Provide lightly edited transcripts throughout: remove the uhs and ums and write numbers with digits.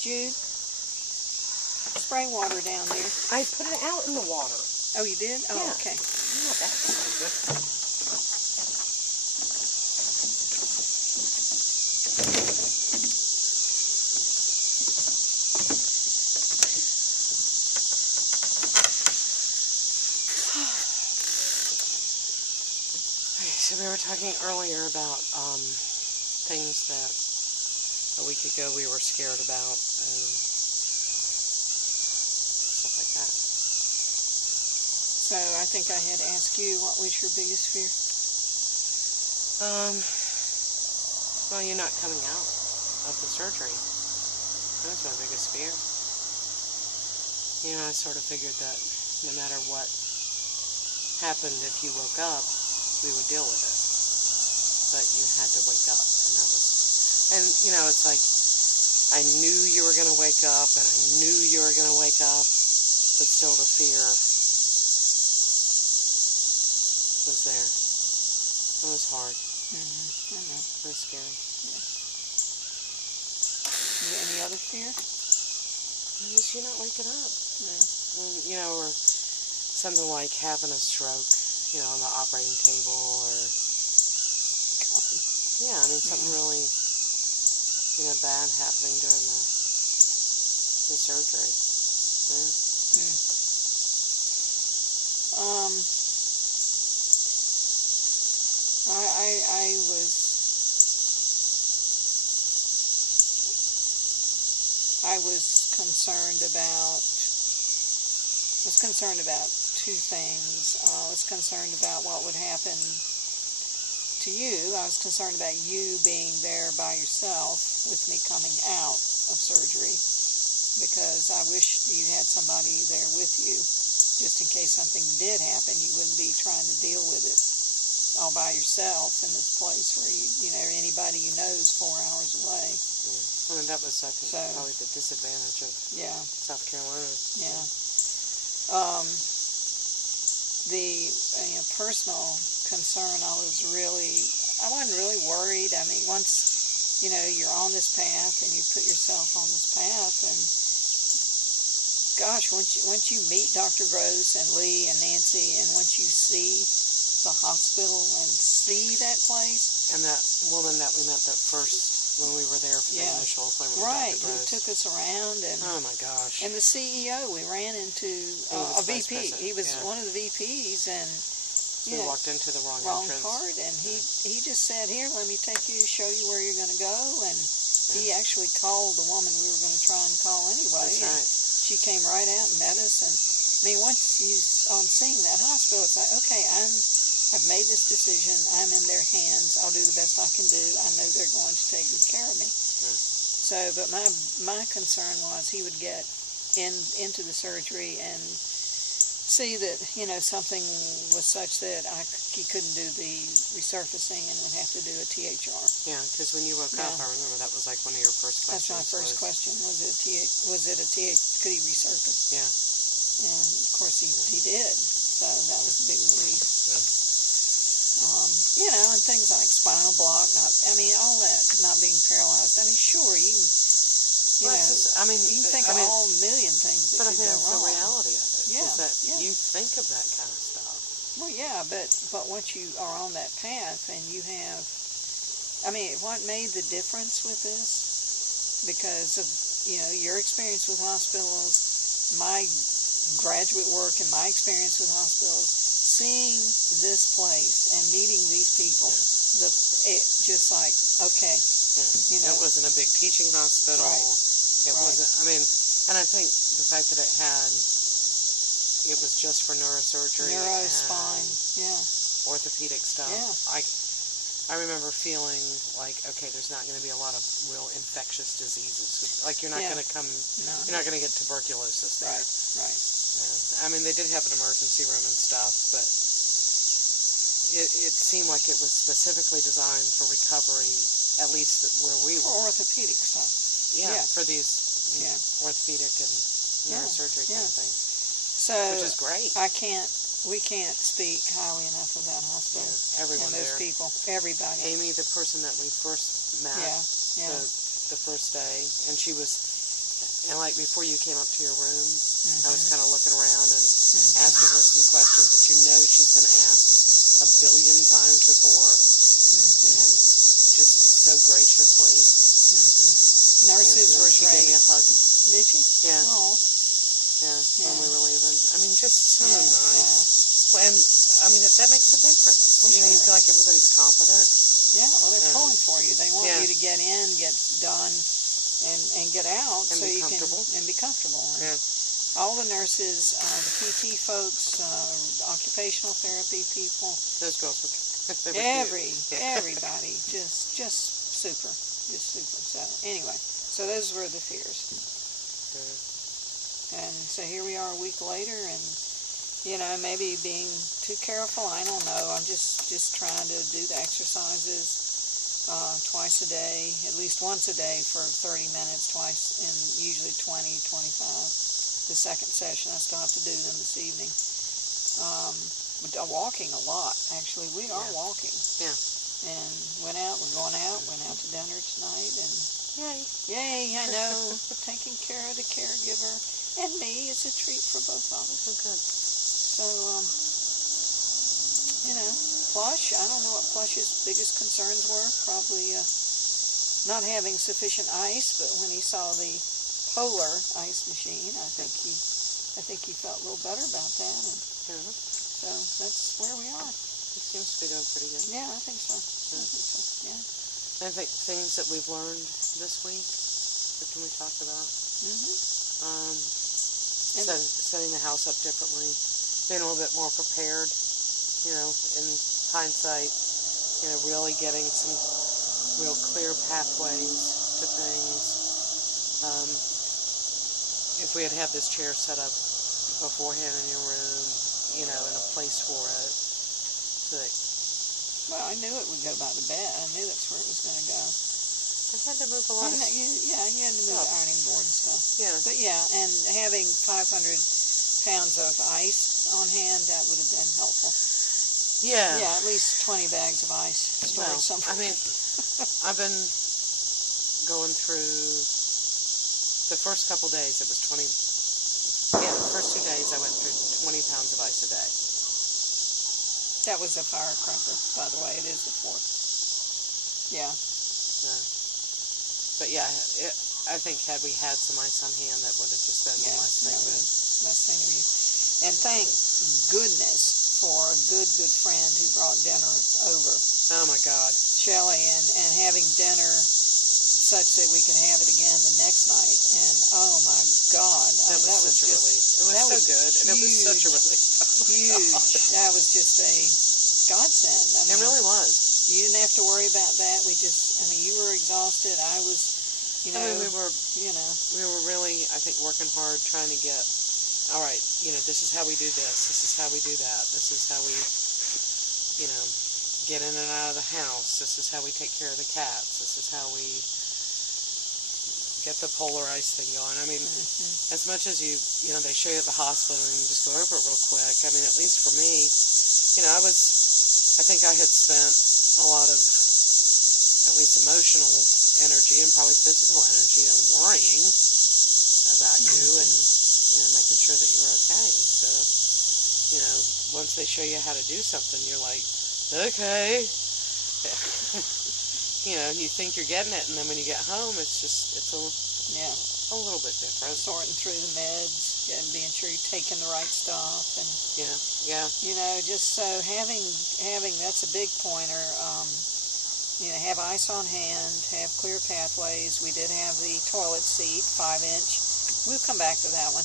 Jude, spray water down there. I put it out in the water. Oh, you did? Oh, yeah. okay. Oh, that's good. So we were talking earlier about things that a week ago we were scared about and stuff like that. So I think I had to ask you, what was your biggest fear? Well, you're not coming out of the surgery. That was my biggest fear. You know, I sort of figured that no matter what happened, if you woke up, we would deal with it. But you had to wake up, and that was, and you know, it's like, I knew you were going to wake up, and I knew you were going to wake up, but still the fear was there. It was hard. I know. It was scary. Yeah. Any other fear? Just you not waking up. Yeah. You know, or something like having a stroke, you know, on the operating table, or yeah, I mean something really, you know, bad happening during the surgery. Yeah. I was concerned about two things. I was concerned about what would happen to you. I was concerned about you being there by yourself with me coming out of surgery, because I wished you had somebody there with you, just in case something did happen. You wouldn't be trying to deal with it all by yourself in this place where you know, anybody you know is 4 hours away. Yeah. I mean, that was, I think, probably the disadvantage of South Carolina. Yeah. The personal concern, I wasn't really worried. I mean, once, you know, you're on this path and you put yourself on this path, and gosh, once you meet Dr. Gross and Lee and Nancy, and once you see the hospital and see that place. And that woman that we met when we were there for the initial appointment with Dr. Gross. Who took us around. And oh my gosh. And the CEO, we ran into a VP. He was one of the VPs, and we walked into the wrong entrance. Part, and he just said, "Here, let me take you, show you where you're going to go." And he actually called the woman we were going to try and call anyway. That's right. She came right out and met us. And I mean, once he's on seeing that hospital, it's like, okay, I've made this decision. I'm in their hands. I'll do the best I can do. I know they're going to take good care of me. Yeah. So, but my concern was he would get into the surgery and see that, you know, something was such that he couldn't do the resurfacing and would have to do a THR. Yeah, because when you woke up, I remember that was like one of your first questions. That's my first question. Was it a THR? Could he resurface? Yeah. And of course he did. So that was a big relief. Yeah. You know, and things like spinal block, all that, not being paralyzed. I mean, sure, you can, you can think of all a million things that could go wrong. But I think that's the reality of it, is that you think of that kind of stuff. Well, yeah, but once you are on that path and you have, what made the difference with this, because of, you know, your experience with hospitals, my graduate work and my experience with hospitals, seeing this place and meeting these people, it just like, okay, you know. It wasn't a big teaching hospital. Right. It wasn't, and I think the fact that it was just for neurosurgery. Spine, orthopedic stuff. Yeah. I remember feeling like, okay, there's not going to be a lot of real infectious diseases. Like you're not going to you're not going to get tuberculosis there. Right. They did have an emergency room and stuff, but it seemed like it was specifically designed for recovery, at least where we were. For orthopedic stuff. Yeah, for these orthopedic and neurosurgery kind of things. So which is great. We can't speak highly enough of that hospital. Yeah, everyone and those there. People, everybody. Amy, the person that we first met, the first day, and she was And like before you came up to your room, I was kind of looking around and asking her some questions that she's been asked a billion times before, and just so graciously. Nurses were she great. Gave me a hug. Did she? Yeah. Oh. Yeah, when we were leaving. I mean, just so nice. Well, and I mean, that makes a difference. Well, you feel like everybody's competent. Yeah, well, they're pulling for you. They want you to get in, get done, and get out, and so be you comfortable. can be comfortable. And all the nurses, the PT folks, occupational therapy people, those girls were everybody, just super, So anyway, so those were the fears. And so here we are a week later, and maybe being too careful. I don't know. I'm just trying to do the exercises twice a day, at least once a day for 30 minutes, twice, and usually 20, 25. The second session, I still have to do them this evening. Walking a lot, actually. We are walking. Yeah. And we're going out to dinner tonight, and yay, I know, taking care of the caregiver and me is a treat for both of us. So good. So, Plush, I don't know what Plush's biggest concerns were. Probably not having sufficient ice, but when he saw the Polar ice machine, I think he felt a little better about that. And so that's where we are. It seems to be going pretty good. Yeah, I think so. I think things that we've learned this week, what can we talk about? Setting the house up differently, being a little bit more prepared, in hindsight, really getting some real clear pathways to things. If we had this chair set up beforehand in your room, in a place for it, well, I knew it would go by the bed. I knew that's where it was going to go. I had to move a lot of you had to move the ironing board and stuff. Yeah. But and having 500 pounds of ice on hand, that would have been helpful. Yeah. Yeah, at least 20 bags of ice stored somewhere. I mean, I've been going through the first couple days, it was 20. Yeah, the first 2 days I went through 20 pounds of ice a day. That was a firecracker, by the way. It is the 4th. Yeah. But I think had we had some ice on hand, that would have just been the last thing to use. And thank goodness for a good friend who brought dinner over. Oh my God. Shelley, and having dinner such that we could have it again the next night. And oh my God. That was such a relief. It was so good. And it was such a relief. Huge. That was just a godsend. I mean, it really was. You didn't have to worry about that. You were exhausted. I was, we were really, I think, working hard trying to get, all right, this is how we do this. This is how we do that. This is how we, get in and out of the house. This is how we take care of the cats. This is how we get the polar ice thing going. I mean, as much as they show you at the hospital and you just go over it real quick. I mean, at least for me, I think I had spent a lot of, at least emotional energy and probably physical energy on worrying about you and, making sure that you're okay. So, once they show you how to do something, you're like, okay. You think you're getting it, and then when you get home, it's a little bit different. Sorting through the meds and being sure you're taking the right stuff, and just so having that's a big pointer. Have ice on hand, have clear pathways. We did have the toilet seat, 5-inch. We'll come back to that one.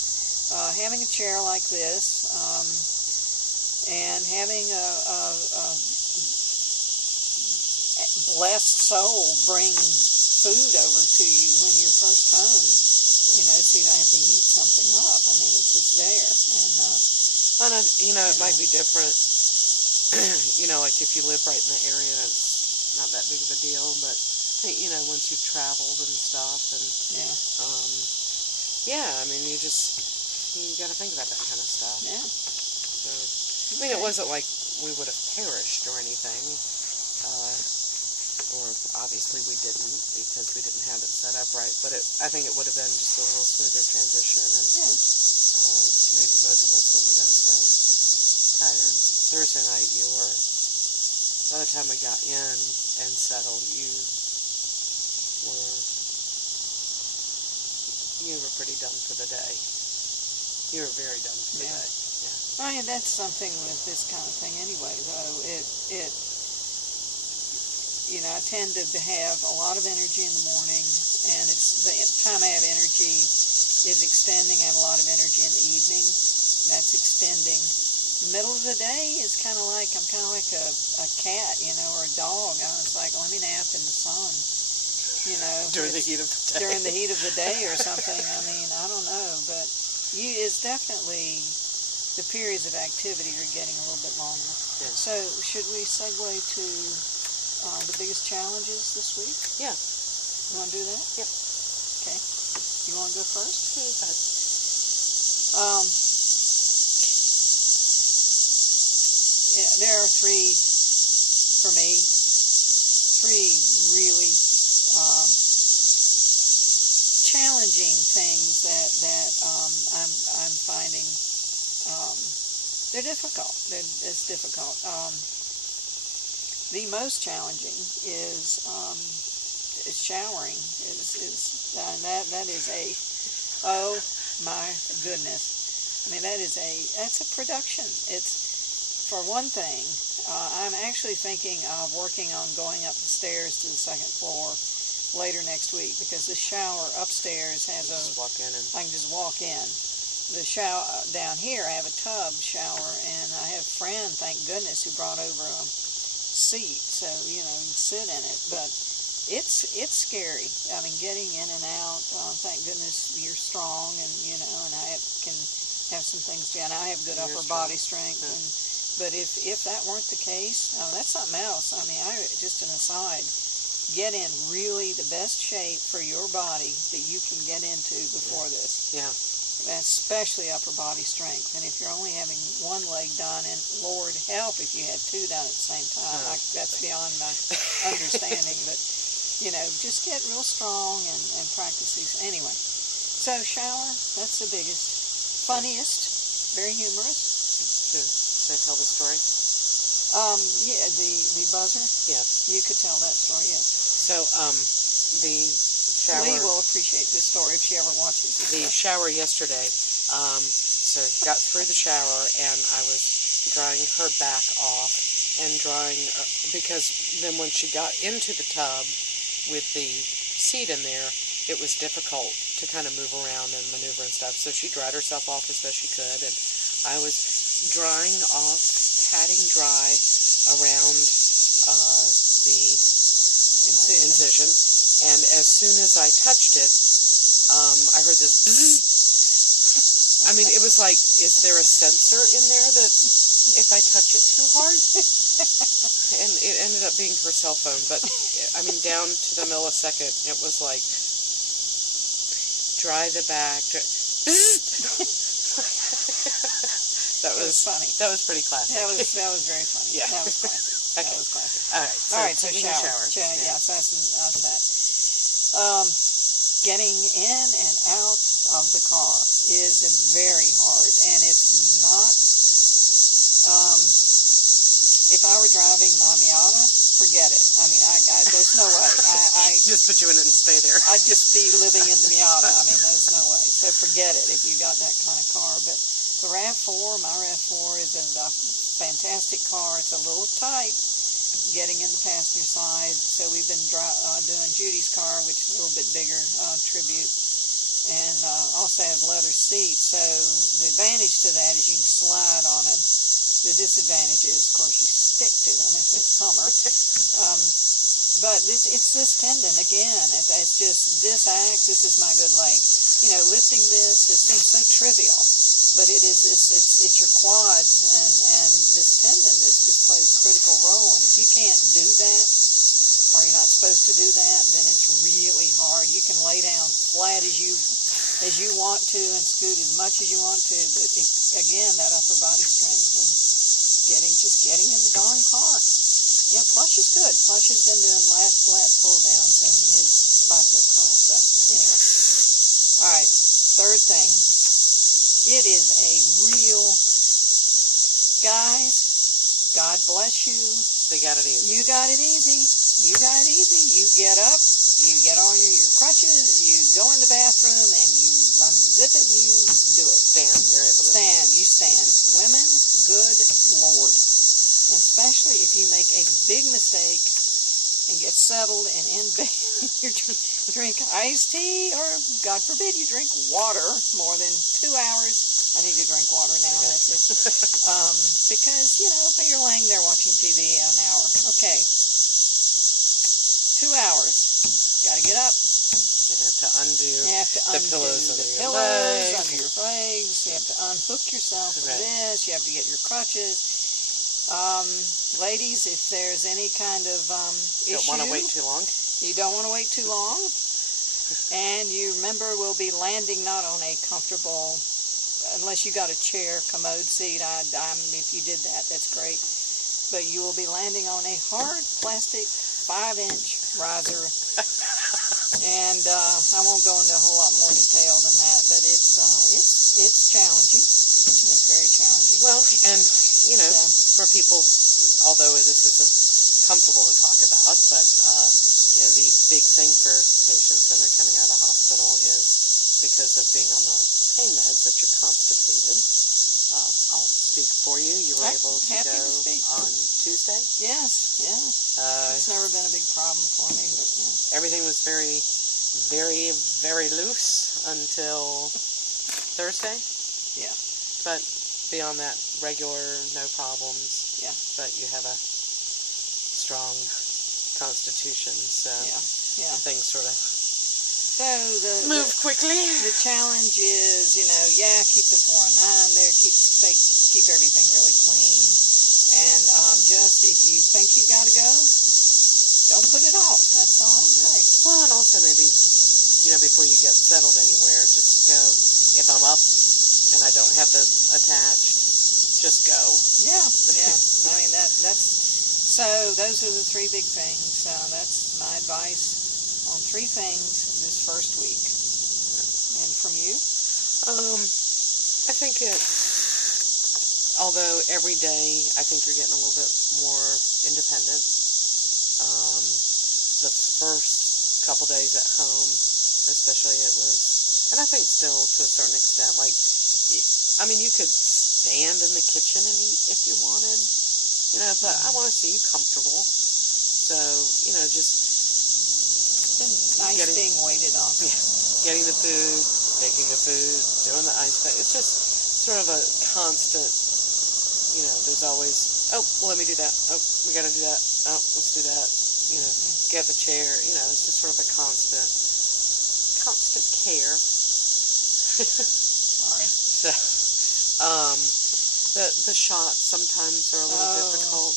Having a chair like this, and having a blessed soul bring food over to you when you're first home, so you don't have to heat something up. I mean, it's just there. And it might be different. Like if you live right in the area, it's not that big of a deal. But once you've traveled and stuff, and I mean, you got to think about that kind of stuff. Yeah. So, I mean, it wasn't like we would have perished or anything. or obviously we didn't because we didn't have it set up right, but I think it would have been just a little smoother transition, and maybe both of us wouldn't have been so tired. Thursday night, by the time we got in and settled, you were pretty done for the day. You were very done for the day. Yeah. I mean, that's something with this kind of thing anyway, though. I tend to have a lot of energy in the morning, and it's the time I have energy is extending. I have a lot of energy in the evening. That's extending. The middle of the day is I'm kind of like a cat, or a dog. I was like, let me nap in the sun. During the heat of the day. During the heat of the day or something. I mean, I don't know, but it's definitely the periods of activity are getting a little bit longer. Yeah. So should we segue to the biggest challenges this week? Yeah. You want to do that? Yep. Okay. You want to go first? Go ahead. There are three really challenging things that I'm finding they're difficult. It's difficult. The most challenging is showering. That is oh my goodness. I mean, that's a production. It's, for one thing, I'm actually thinking of working on going up the stairs to the second floor later next week, because the shower upstairs has I can just walk in. The shower down here, I have a tub shower, and I have a friend, thank goodness, who brought over a seat, so you can sit in it. But it's scary. I mean, getting in and out. Thank goodness you're strong, and and I can have some things to do. And I have good upper body strength. Yeah. But if that weren't the case, that's something else. I mean, just an aside. Get in really the best shape for your body that you can get into before this. Yeah. Especially upper body strength. And if you're only having one leg done, and Lord help if you had two done at the same time, that's beyond my understanding. But, just get real strong and practice these. Anyway, so shower, that's the biggest. Funniest, very humorous. Should I tell the story? Yeah, the buzzer? Yes. You could tell that story, yes. So, the shower... Lee will appreciate this story if she ever watches this. The shower yesterday, so got through the shower, and I was drying her back off, and because then when she got into the tub with the seat in there, it was difficult to kind of move around and maneuver and stuff. So she dried herself off as best she could, and I was drying off, patting dry around the incision, and as soon as I touched it, I heard this bzzz. I mean, it was like, is there a sensor in there that if I touch it too hard? And it ended up being her cell phone, but I mean, down to the millisecond, it was like, dry the back, That was funny. That was pretty classic. That was very funny. Yeah. That was classic. Okay. That was classic. All right. So taking a shower. Yeah. So that's that. Getting in and out of the car is very hard, and it's not. If I were driving my Miata, forget it. I mean, there's no way. I just put you in it and stay there. I'd just be living in the Miata. I mean, there's no way. So forget it if you got that kind of car. But the RAV4, my RAV4 is a fantastic car. It's a little tight getting in the passenger side. So we've been doing Judy's car, which is a little bit bigger, Tribute, and also has leather seats. So the advantage to that is you can slide on them. The disadvantage is, of course, you stick to them if it's summer. But it's this tendon again. It's just this this is my good leg. Lifting this seems so trivial, but it is it's your quads and this tendon that just plays a critical role. And if you can't do that, or you're not supposed to do that, then it's really hard. You can lay down flat as you want to and scoot as much as you want to, but again, that upper body strength and getting in the darn car. Yeah, Plush is good. Plush has been doing lat pull downs and his bicep curl. So anyway, all right. Third thing, it is a real, guys. God bless you. They got it easy. You got it easy. You got it easy. You get up. You get on your crutches. You go in the bathroom and you unzip it and you do it. Stand. You're able to stand. You stand. Women, good Lord. Especially if you make a big mistake and get settled and in bed, you drink iced tea, or God forbid you drink water more than 2 hours. I need to drink water now. Okay. That's it. Because, you're laying there watching TV an hour. Okay. 2 hours. Got to get up. You have to undo the pillows under your legs. You have to unhook yourself from this. You have to get your crutches. Ladies, if there's any kind of issue, don't want to wait too long. You don't want to wait too long. And you remember, we'll be landing not on a comfortable, unless you got a chair, commode seat. If you did that, that's great. But you will be landing on a hard plastic 5-inch riser. And I won't go into a whole lot more detail than that, but it's challenging. It's very challenging. Well, and for people, although this isn't comfortable to talk about, but the big thing for patients when they're coming out of the hospital is because of being on the pain meds that you're constipated. I'll speak for you. You were able to go on Tuesday? Yes, yeah. It's never been a big problem for me, but yeah. Everything was very, very, very loose until Thursday. Yeah. But beyond that, regular, no problems. Yeah. But you have a strong constitution, so things sort of move quickly. The challenge is, keep the 4 and 9 there, keep everything really clean, and just if you think you got to go, don't put it off. That's all I can say. Well, and also maybe, before you get settled anywhere, just go. If I'm up and I don't have it attached, just go. Yeah. I mean that's. So those are the 3 big things. That's my advice on 3 things this first week. And from you? I think although every day I think you're getting a little bit more independent. The first couple days at home, especially, it was, and I think still to a certain extent, you could stand in the kitchen and eat if you wanted, but I want to see you comfortable. So, just... It's been nice being waited on. Yeah, getting the food, making the food, doing the ice pack. It's just sort of a constant, there's always, let me do that. We got to do that. Let's do that. Get the chair. It's just sort of a constant care. Sorry. So, the shots sometimes are a little difficult,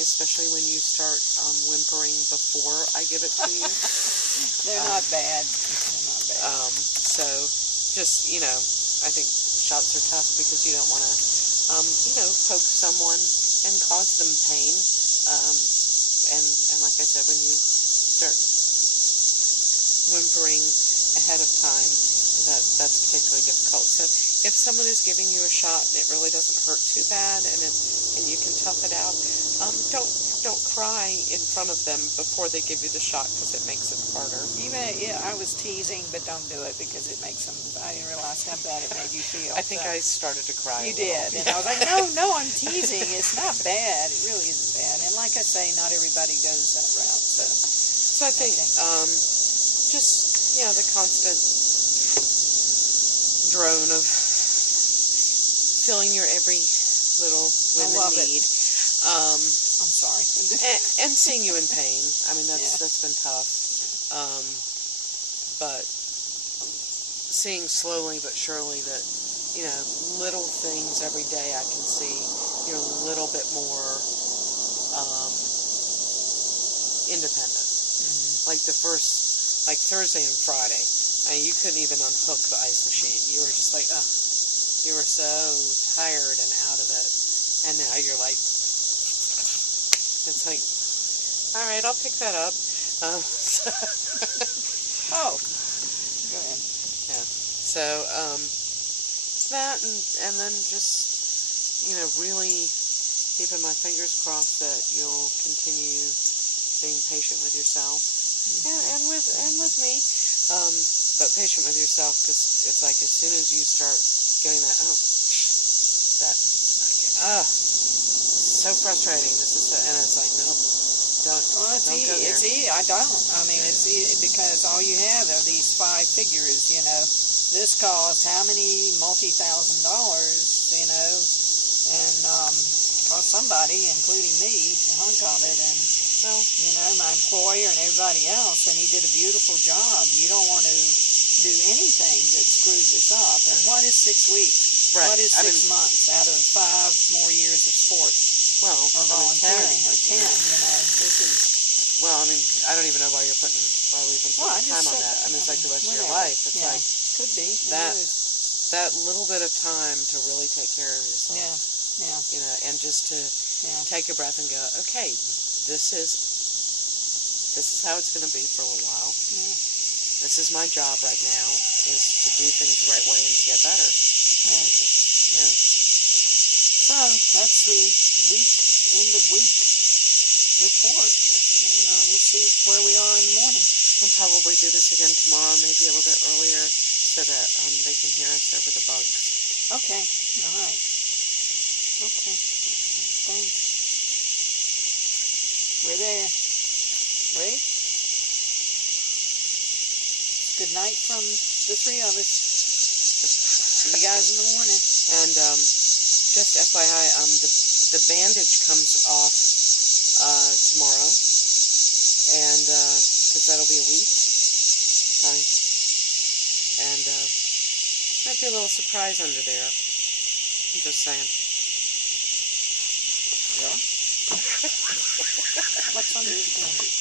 especially when you start whimpering before I give it to you. They're not bad. They're not bad. So, just, I think shots are tough because you don't want to, poke someone and cause them pain. And like I said, when you start whimpering ahead of time, that's particularly difficult. So if someone is giving you a shot and it really doesn't hurt too bad and you can tough it out, don't cry in front of them before they give you the shot because it makes it harder. I was teasing, but don't do it because it makes them. I didn't realize how bad it made you feel. I think I started to cry. You did, and I was like, no, I'm teasing. It's not bad. It really isn't bad. And like I say, not everybody goes that route. So I think just the constant drone of filling your every little women need. I'm sorry. and seeing you in pain. I mean, that's been tough. But seeing slowly but surely that, little things every day I can see you're a little bit more independent. Mm-hmm. Like the first, Thursday and Friday, you couldn't even unhook the ice machine. You were just like, you were so tired and out of it. And now you're like, it's like All right, I'll pick that up. Oh, go ahead. Yeah. So that and then just really keeping my fingers crossed that you'll continue being patient with yourself and with me, but patient with yourself, because it's like as soon as you start getting that so frustrating. This is and it's like nope. Well, it's don't go there. It's I don't. I mean, it's because all you have are these 5 figures. This cost how many multi-$1,000s? And cost somebody, including me, a hunk of it, and my employer and everybody else. And he did a beautiful job. You don't want to do anything that screws us up. And what is 6 weeks? Right. What is 6 months out of 5 more years of sports? Well, or volunteering, 10. or 10, this is... Well, I mean, I don't even know why we've been putting time on that. I mean, it's like the rest of your life. It's like... Could be. That little bit of time to really take care of yourself. Yeah. And just to take a breath and go, okay, this is how it's going to be for a little while. Yeah. This is my job right now, is to do things the right way and to get better. Yeah. So, that's the end of week report. And we'll see where we are in the morning. We'll probably do this again tomorrow, maybe a little bit earlier, so that they can hear us over the bugs. Okay. All right. Okay. Thanks. We're there. Wait. Good night from the 3 of us. See you guys in the morning. And just FYI, the bandage comes off tomorrow, and because that'll be a week, probably. And might be a little surprise under there. I'm just saying. Yeah. What's under his bandage?